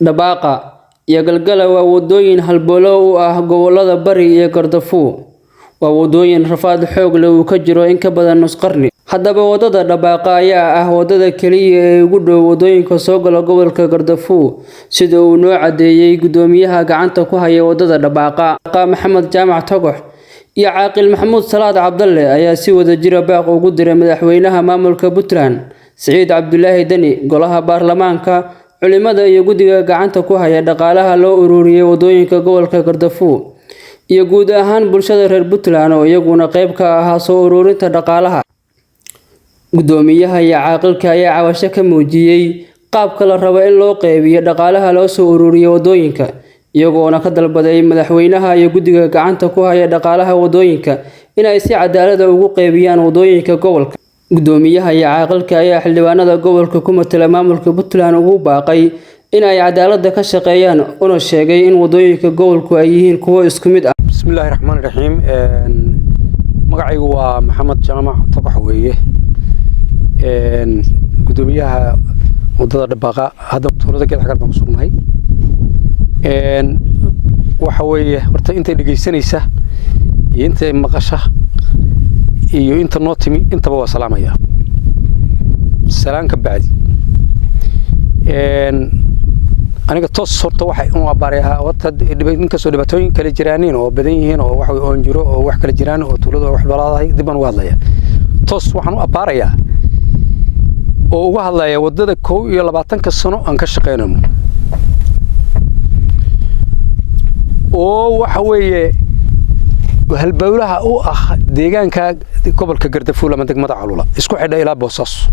Dabaaqa iyo Galgala waa wadooyin halbowle u ah gobollada Bari iyo Gaardafuu. Waa wadooyin rafaad xoog leh oo ka jiro in ka badan nus qarni. Haddaba wadada Dabaaqa ayaa ah wadada kaliya ee ugu dhow wadooyinka soo gala gobolka Gaardafuu, sida uu noo cadeeyay gudoomiyaha gacanta ku haya wadada Dabaaqa, Maxamed Jaamac Tagox, iyo Caaqil Maxamuud Salaad Cabdalle ayaa si wada jir ah baaq ugu diray madaxweynaha maamulka Puntland, Siciid Cabdullaahi Dani, golaha baarlamaanka, culimada iyo guddiga gacanta ku haya dhaqaalaha loo ururiyay wadooyinka gobolka Gaardafuu, iyo guud ahaan bulshada reer Puntland oo iyaguna qayb ka ah soo ururinta dhaqaalaha. Gudoomiyaha iyo caaqilka ayaa cabasho ka muujiyay qaabka la rabo in loo qaybiyo dhaqaalaha loo soo ururiyay wadooyinka, iyagoona ka dalbaday madaxweynaha iyo guddiga gacanta ku haya dhaqaalaha wadooyinka inay si cadaalad ah ugu qaybiyaan wadooyinka gobolka. Gudoomiyaha iyo caaqilka ayaa xildhibaanada gobolka ku matala maamulka Puntland ugu baaqay in ay cadaalad ka shaqeeyaan una sheegay in wadooyinka gobolku ay yihiin kuwo isku mid ah. Bismillaahi Raxmaani Raxiim. Magacaygu waa Maxamed Jaamac Tagox weeye. Gudoomiyaha wadada Dabaaqa hadda tuulada Geed Xagar baan ku sugnahay. Waxa weeye horta intay dhageysanaysa iyo intay maqasha iyo inta noo timi intaba waa salaamaya. Salaan ka bacdi aniga toos horta waxay u abaarayaa horta ninka soo dhibaatooyin kala jiraan oo badan yihiin oo wax oo jiro oo wax kala jiraan oo tuulada wax balaadahay dib aan u hadlaya. Toos waxaan u abaarayaa oo uga hadlaya wadada 21 sano aan ka shaqeynayno oo waxa weeye halbowlaha u ah deegaanka gobolka Gaardafuu lama degmada Calula isku xidha ilaa Boosaaso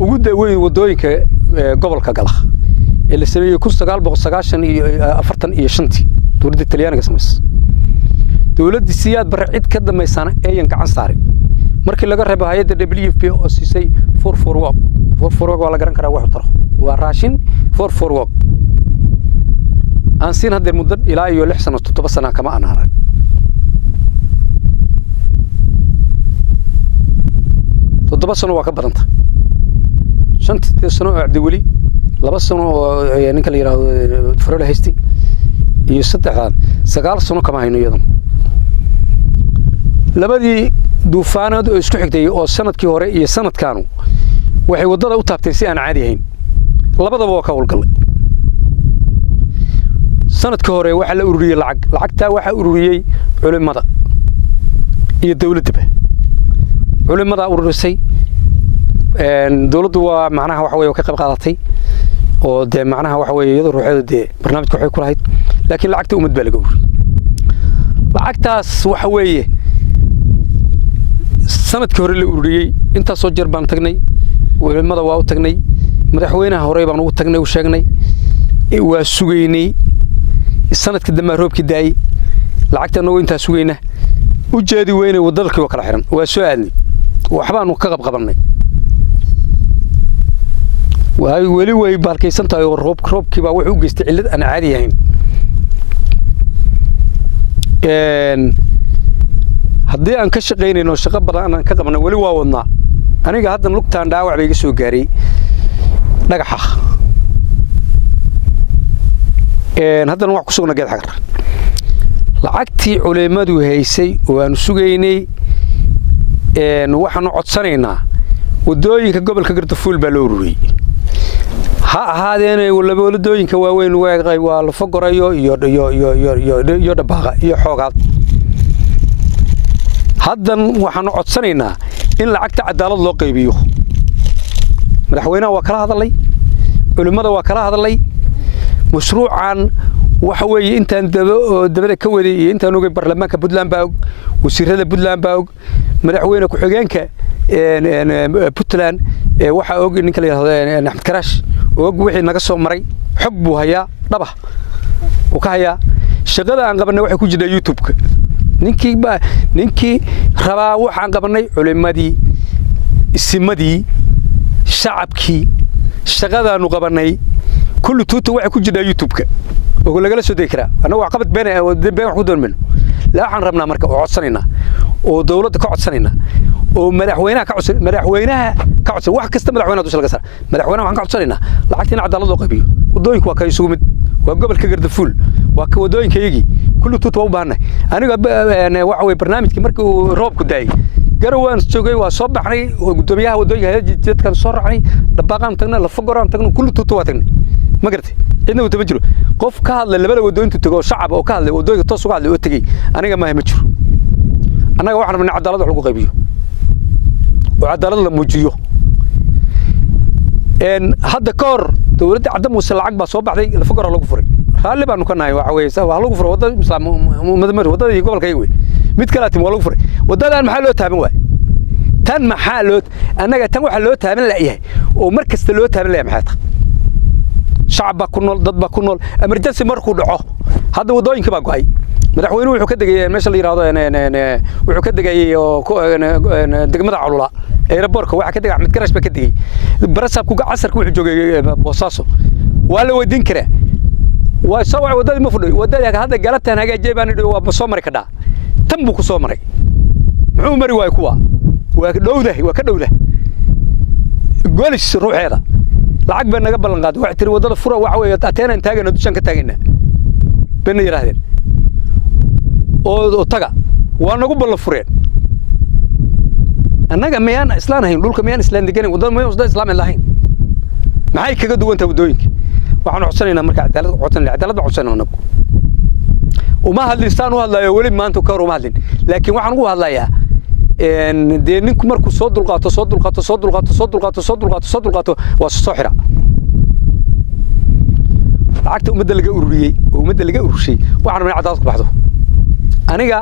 ugu daweyn wadooyinka gobolka gala ee la sameeyay 1995 dowladda Talyaaniga sameysay dowladda Siyaad Barre cid ka dameysan ayaan gacan saaray markii laga reebo hay'adda WFP oo siisay 441 waa la garan karaa wax taro waa raashin 441 aan siin hadda muddo ilaa iyo 6 sano 7 sano kama aanan toddoba sano waa ka badanta 5 sano oo Cabdiweli 2 sano oo ninka la yiraahdo Faroole Haysti iyo 9 sano kama hayno iyadan labadii duufaanad oo isku xigtay oo sanadkii hore iyo sanadkaanu waxay wadada u taabtay si aan caadi ahayn labadaba waa ka howlgalay sanadkii hore waxa la ururiyay lacagta waxa ururiyay culimada iyo dawladda culimada ururisay dawladdu waa macnaha waxa weeye ka qayb qaadatay oo de macnaha waxa weeye iyadoo ruuxeedu de barnaamijka waxay ku lahayd laakiin lacagta umad baa laga ururiyay lacagtaas waxa weeye sanadkii hore la ururiyay inta soo jeer baan tagnay culimada waa u tagnay madaxweynaha hore baan ugu tagnay u sheegnay waa sugeynay sanadkii dambe roobkii daay lacagtana oo inta sugeyna u jeedi weynay wadalkii kala xiran waa soo aadnay waxbaanu ka qabqabanay waay wali way baalkaysan tahay oo roobkii baa wuxuu u geystay cilad aan caadi ahayn haddii aan ka shaqeynayno shaqo badan aan ka qabnay wali waa wadnaa aniga hadda lugtaan dhaawac bay iga soo gaaray dhagaxa haddana wax ku sugna Geed Xagar lacagtii culimadu haysay oo aan sugeynay waxaan codsanaynaa wadooyinka gobolka Gaardafuu baa loo ururiyay ha ahaadeen wadooyinka waaweyn waa la fogorayo iyo Dabaaqa iyo Xoogaad haddan waxaan codsanaynaa in lacagta cadaalad loo qaybiyo madaxweynaha waa kala hadlay culimada waa kala hadlay mashruucan waxa weeye intaan dabada ka waday iyo intaan ogay baarlamaanka Puntland baa wasiirada Puntland baa madaxweyne ku xigeenka Puntland waxa og ninka la yiraahdo Axmed Karaash og wixii naga soo maray xog buu hayaa dhaba oo ka hayaa shaqada aan qabanay waxay ku jirtaa YouTube-ka ninkii rabaa waxaan qabanay culimadii isimadii shacabkii shaqadaanu qabanay kullu tuuta waxay ku jirtaa YouTube-ka oo laga soo deekira ana wax qabad been wax ku doonmeen la waxaan rabnaa marka oo codsanayna oo dawladda ka codsanayna oo madaxweynaha ka codsan wax kasta madaxweynaha dusha laga saar madaxweynaha waxaan ka codsanaynaa lacagtina cadaalad loo qaybiyo wadooyinku waa ka isugu mid waa gobolka Gardafuul waa ka wadooyinkayagii kullu tuut waa u baahnay aniga waxa way barnaamijkii markii uu roobku daayay garawaan joogay waa soo baxnay gudoomiyaha wadooyinka jidkan soo raacnay dabaqaan tagnay la fogoraan tagnay kullu tuut waa tagnay ma gartay cidna uu taba jiro qof ka hadlay labada wadooyintu tago shacab oo ka hadlay wadooyinka toos uga hadlay oo tagay aniga ma jiro annaga waxaan rabnaa cadaalad wax lagu qaybiyo oo cadaalad la muujiyo hadda ka hor dowladda Cadda Muuse lacag baa soo baxday la fogor lagu furay raalli baanu ka nahay waxa weeye waa lagu furay wadada islaam madamar wadada gobolkayga wey mid kale atim waa lagu furay wadadan maxaa loo taaban waay tan maxaa loo annaga tan waxa loo taaban laayahay oo mar kasta loo taaban laayahay maxay tahay shacab baa ku nool dad baa ku nool emergency markuu dhaco hadda wadooyinka baa go'ay madaxweynuhu wuxuu ka degay meesha la yiraahdo wuxuu ka degay degmada Calula airportka waxa ka degay Axmed Garash baa ka degay barasabku casarku wuxuu joogay Boosaaso waa la weydiin karaa waa soo wadada ma fudhay wadada hadda galabtaan hagaajay baan waa soo maray ka dhaa tan buu ku soo maray muxuu mari waay kuwa waa ka dhowdahay goolis ruuxeeda lacag baa naga ballan qaaday wax tiri wadada fura waxa weeye ateena taagana dushan ka taagana been yiraahdeen oo taga waa nagu ballan fureen annaga miyaan islaan ahayn dhulka miyaan islaan degan wadada ma usda islaam lahayn maxay kaga duwanta wadooyinka waxaan codsanaynaa marka cadaalad codsanaynaa uma hadlistaan u hadlayo wali maanta ka hor uma hadlin laakiin waxaan ugu hadlayaa dee ninku markuu soo dulqaato waa soo xira lacagta ummadda laga ururiyay waxaan rabnaa cadaalad ku baxdo aniga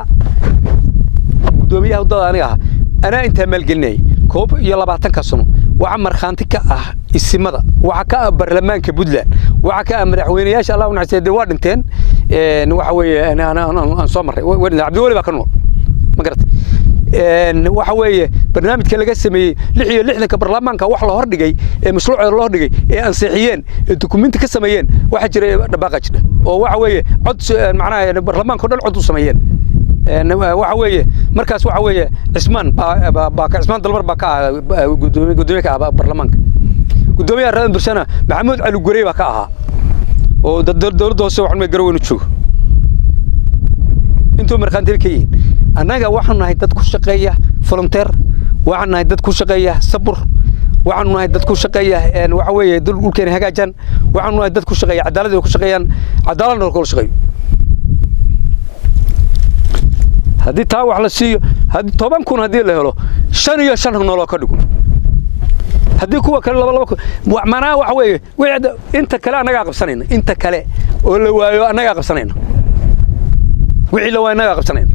gudoomiyaha wadada aniga أنا أنت مالجني كوب يلا بعتك الصنو وعمر خانتك السمدة وعكا برلمان كبدلان وعكا مدحوينياش الله ونعسى دوار انتين وحوي أنا صامر وين عبد الولي بكنور ما قرأت وحوي برنامج كلا قسمي لحنا كبرلمان كوحلا هردجي مشروع الله هردجي أنصحيين الدوكومنت كسميين واحد جري نباقة كده وحوي عد معناه برلمان كله عد سميين وحوي مركز وحوي عثمان باك عثمان دلبر باك قدومي كا برلمان قدومي الرئيس برشنا محمود علي قريب كاها ودول دوسو waxaan garoon u joogo intuu marxantii keen anaga waxaan nahay dad ku shaqeeya volunteer waxaan nahay dad ku shaqeeya sabr waxaan nahay dad ku shaqeeya waxa weeye dhulkeen hagaajan waxaan nahay dad ku shaqeeya cadaalad ku shaqeeyaan cadaalad ku shaqeeyo hadii taa wax la siiyo hadii 10 kun hadii la helo 5 iyo 5 nolol ka dhigo hadii kuwa kale laba macnaa wax weeye wixii inta kale anaga qabsanayna inta kale oo la waayo anaga qabsanayna wixii la waayo anaga qabsanayna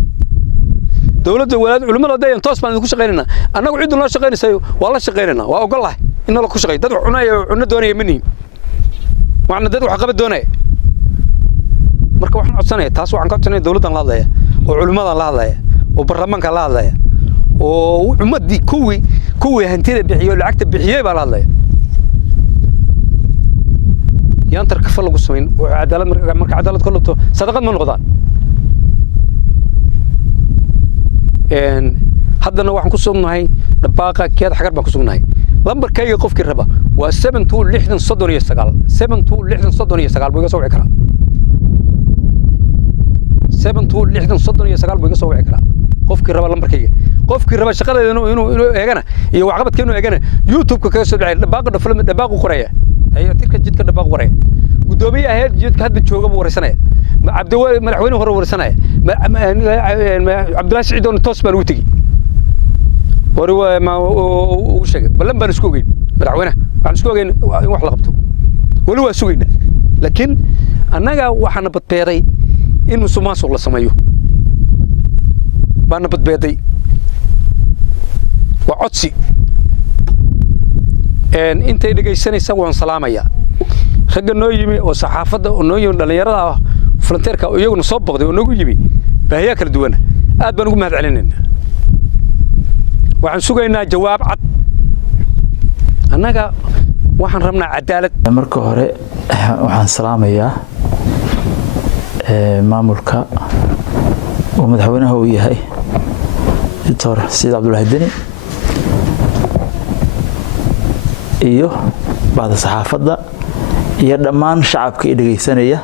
dawladda walaad culimada dayan toos baan ku shaqeynayna anagu cid noo shaqeynayso waa la shaqeynayna waa ogolahay in la ku shaqeeyo dad cunno doonaya mini waxna dad wax qabad doonaya marka waxaan codsanay taas waxaan ka codsanay dawladdan la hadlaya oo culimada la hadlaya oo baarlamaanka la hadlaya oo ummadii kuwii hantida bixiyo lacagta bixiyay baa la hadlaya yaan tarkaf lagu sameyn oo cadaalad marka cadaalad ka lubto sadaqad ma noqdaan haddana waxaan ku sugnahay dabaaqa keed xagar baan ku sugnahay lambarkayga qofkii raba waa 7269 7269 buu iga soo wici karaa 7269 buu iga soo wici karaa qofkii raba lambarkayga qofkii raba shaqadeeda inuu eegana iyo waxqabadka inuu eegana YouTube-ka kaga soo dhacay dabaaqa qoraya ayo tirka jidka dabaaqa qoraya gudoomiye ahayd jidka hadda jooga buu wareysanaya Cabdiwali madaxweyne hore wareysanaya Cabdulaahi Saciid oo toos baan u tagi hore ma uu sheegay balan baan isku ogeyn madaxweyne waxaan isku ogeyn in wax la qabto wali waa sugayna laakiin annaga waxaan badbeeday in musuqmaasuq la sameeyo baan badbeeday waa codsi intay dhageysanaysa waan salaamaya ragga noo yimi oo saxaafadda oo noo yimi dhalinyarada volunteerka iyaguna soo boqday oo nagu yimi baahiya kala duwan aad baan ugu mahad celinaynaa waxaan sugaynaa jawaab cad annaga waxaan rabnaa cadaalad marka hore waxaan salaamayaa maamulka oo madaxweynaha uu yahay Dr. Said Abdullah Deni iyo baada saxaafadda iyo dhammaan shacabka dhageysanaya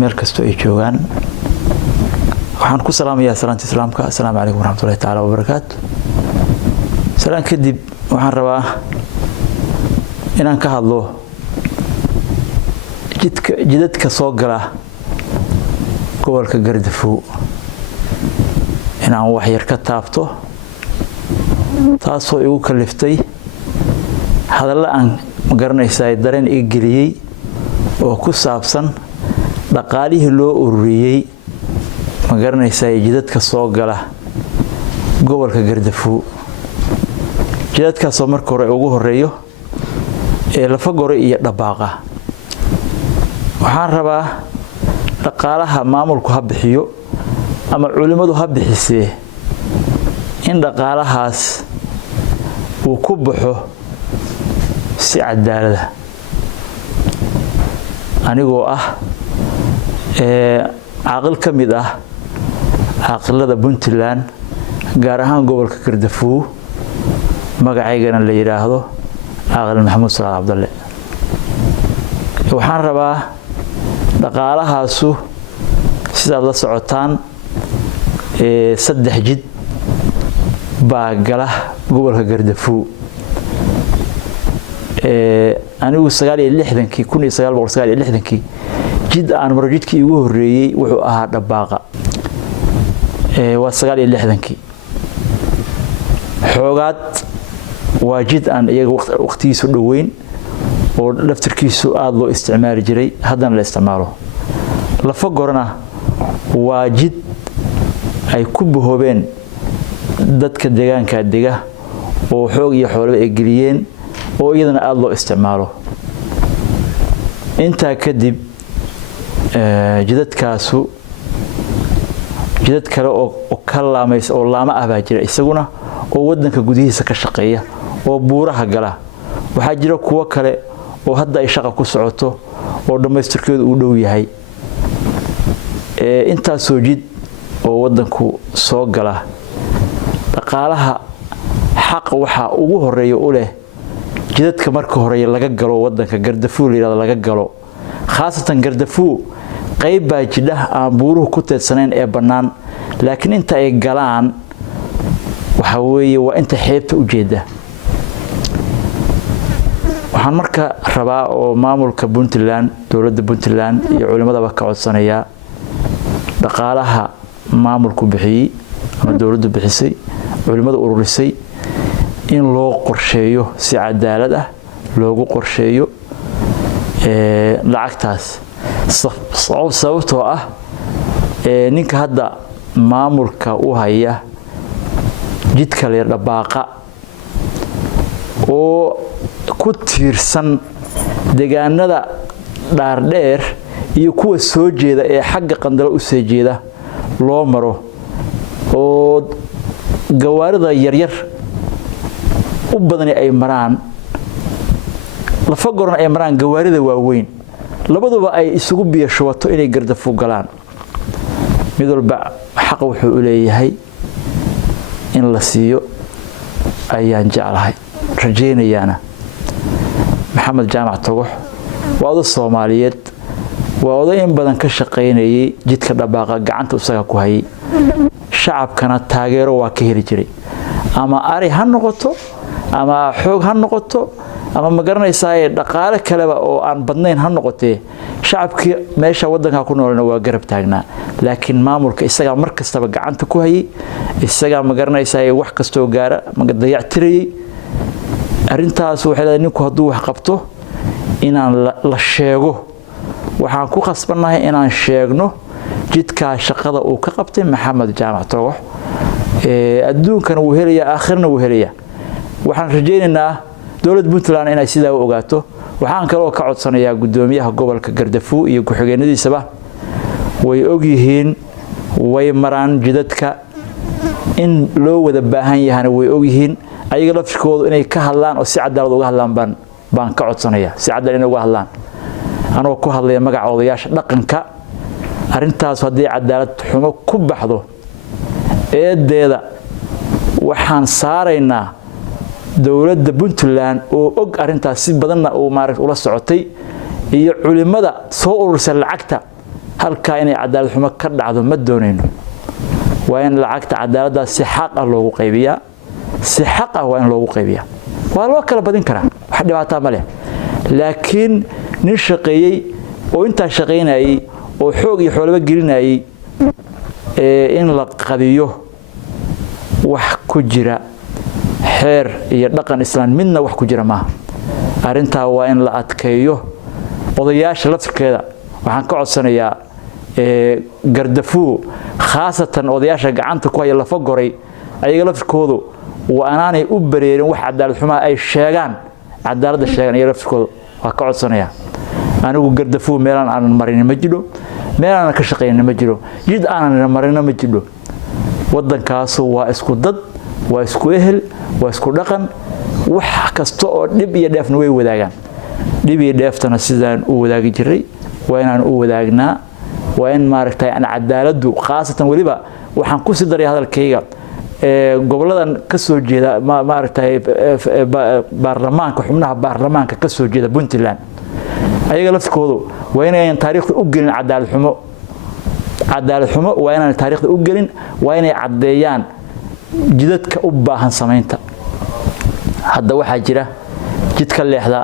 meel kasto ay joogaan waxaan ku salaamayaa salaanta islaamka assalaamu calaykum waraxmatullaahi tacaala wabarakaatu salaan kadib waxaan rabaa inaan ka hadlo jidadka soo gala gobolka Gaardafuu inaan wax yar ka taabto taasoo igu kaliftay hadalla aan magaranaysaa dareen iga geliyay oo ku saabsan dhaqaalihii loo ururiyay magaranaysaa jidadka soo gala gobolka Gaardafuu jidadkaasoo marka hore ugu horeeyo Lafagore iyo Dhaqaaqa waxaan rabaa dhaqaalaha maamulku ha bixiyo ama culimadu ha bixisee in dhaqaalahaas uu ku baxo si cadaalad ah anigoo caaqil ka mid ah caaqilada Puntland gaar ahaan gobolka Gaardafuu magacaygana la yiraahdo caaqil Maxamuud Salaad Cabdalle waxaan rabaa dhaqaalahaasu sidaad la socotaan 3 jid baa gala gobolka Gaardafuu anigu 1969 jid aan marjidkii ugu horeeyay wuxuu ahaa Dhaqaaqa waa 1969 xoogaad waa jid aan iyaga waqtigiisu dhaweyn oo laftirkiisu aad loo isticmaali jiray haddana la isticmaalo Lafagorena waa jid ay ku bahoobeen dadka deegaanka dega oo xoog iyo xoolo ay geliyeen oo iyadana aad loo isticmaalo inta kadib jidadkaasu jidad kale oo kalaameys oo laama ah baa jira isaguna oo wadanka gudihiisa ka shaqeeya oo buuraha gala waxa jira kuwa kale oo hadda ay shaqo ku socoto oo dhameystirkeedu uu dhow yahay inta soo jid oo wadanku soo gala dhaqaalaha xaq waxa ugu horeeyo u leh jidadka marka hore laga galo wadanka Gaardafuu leeyahay laga galo khaasatan Gaardafuu qayb baa jidha aan buuruhu ku teedsaneen ee banaan laakiin inta ay galaan waxa weeye waa inta xeebta u jeeda waxaan marka rabaa oo maamulka Puntland dawladda Puntland iyo culimada ka codsanaya dhaqaalaha maamulku bixiyay ama dawladdu bixisay culimada ururisay in loo qorsheeyo si cadaalad ah loogu qorsheeyo lacagtaas sababtoo ah ninka hadda maamulka u haya jidka leer Dhaqaaqa oo ku tiirsan deegaanada dhaardheer iyo kuwa soo jeeda ee xagga qandalo u soo jeeda loo maro oo gawaarida yaryar u badan ay maraan Lafagorena ay maraan gawaarida waaweyn labaduba ay isugu biyashawato inay Gaardafuu galaan mid walba xaq wuxuu u leeyahay in la siiyo ayaan jeclahay rajaynayaana Maxamed Jaamac Togox waa oday Soomaaliyeed waa oday in badan ka shaqeynayay jidka Dhaqaaqa gacanta isaga ku hayay shacabkana taageero waa ka heli jiray ama ari ha noqoto ama xoog ha noqoto ama magaranaysaa dhaqaale kaleba oo aan badnayn ha noqotee shacabkii meesha wadanka ku noolna waa garab taagnaa laakiin maamulka isaga mar kastaba gacanta ku hayay isaga magaranaysaa wax kasto gaara dayactirayay arintaas waxay leedahay ninku hadduu wax qabto inaan la sheego waxaan ku qasbanahay inaan sheegno jidka shaqada uu ka qabtay Maxamed Jaamac Togox adduunkana uu helaya aakhirna uu helaya waxaan rajaynaynaa dawladda Puntland inay sidaa u ogaato waxaan kale oo ka codsanayaa gudoomiyaha gobolka Gaardafuu iyo ku-xigeenadiisaba way og yihiin way maraan jidadka in loo wada baahan yahay way og yihiin ayaga lafkoodu inay ka hadlaan oo si cadaalad uga hadlaan baan ka codsanayaa si cadaalad inay uga hadlaan anoo ku hadlaya magaca odayaasha dhaqanka arintaas haddii cadaalad xumo ku baxdo eedeeda waxaan saaraynaa dowladda Puntland oo og arintaas si badanna oo ula socotay iyo culimada soo urursan lacagta halka inay cadaalad xumo ka dhacdo ma doonayno waa in lacagta cadaaladda si xaq ah loogu qaybiyaa si xaq ah waa in loogu qaybiyaa waa loo kala badin karaa wax dhibaato ma leh laakiin nin shaqeeyay oo inta shaqeynayay oo xoog iyo xoolaba gelinayay in la qadiyo wax ku jira xeer iyo dhaqan islaan midna wax ku jira ma arinta waa in la adkeeyo odayaasha laftirkeeda waxaan ka codsanayaa Gardafu khaasatan odayaasha gacanta ku haya lafa goray ayaga laftirkoodu waa anaanay u bareerin wax cadaalad xumo ay sheegaan cadaaladda sheegan iyo laftirkoodu waa ka codsanayaa anigu Gardafu meelan aan marin ma jiro meelan ka shaqeyn ma jiro jid aan marin ma jiro wadankaas waa isku dad waa isku ehel waa isku dhaqan wax kasta oo dib iyo dheefna way wadaagaan dib iyo dheeftana sidaan u wadaagi jiray waa inaan u wadaagnaa waa in maaragtay aan cadaaladdu khaasatan waliba waxaan ku sii daray hadalkayga goboladan ka soo jeeda maaragtay baarlamaanka xubnaha baarlamaanka ka soo jeeda Puntland ayaga lafkoodu waa inay taariikhda u gelin cadaalad xumo waa inay taariikhda u gelin waa inay cadeeyaan jidadka u baahan sameynta hadda waxa jira jidka leexda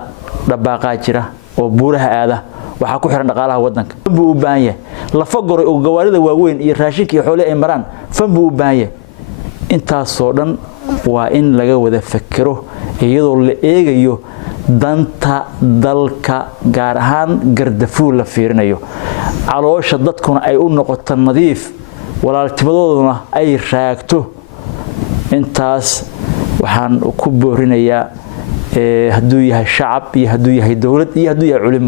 dhabaaqaa jira oo buuraha aada waxa ku xiran dhaqaalaha wadanka buu u baahan yahay lafa goray oo gawaarida waaweyn iyo raashinka iyo xoolo ay maraan fan buu u baahan yahay intaas oo dhan waa in laga wada fakiro iyadoo la eegayo danta dalka gaar ahaan Gardafu la fiirinayo caloosha dadkuna ay u noqoto nadiif walaaltimadooduna ay raagto intaas waxaan ku boorinayaa hadduu yahay shacab iyo hadduu yahay dawlad iyo hadduu yahay culimo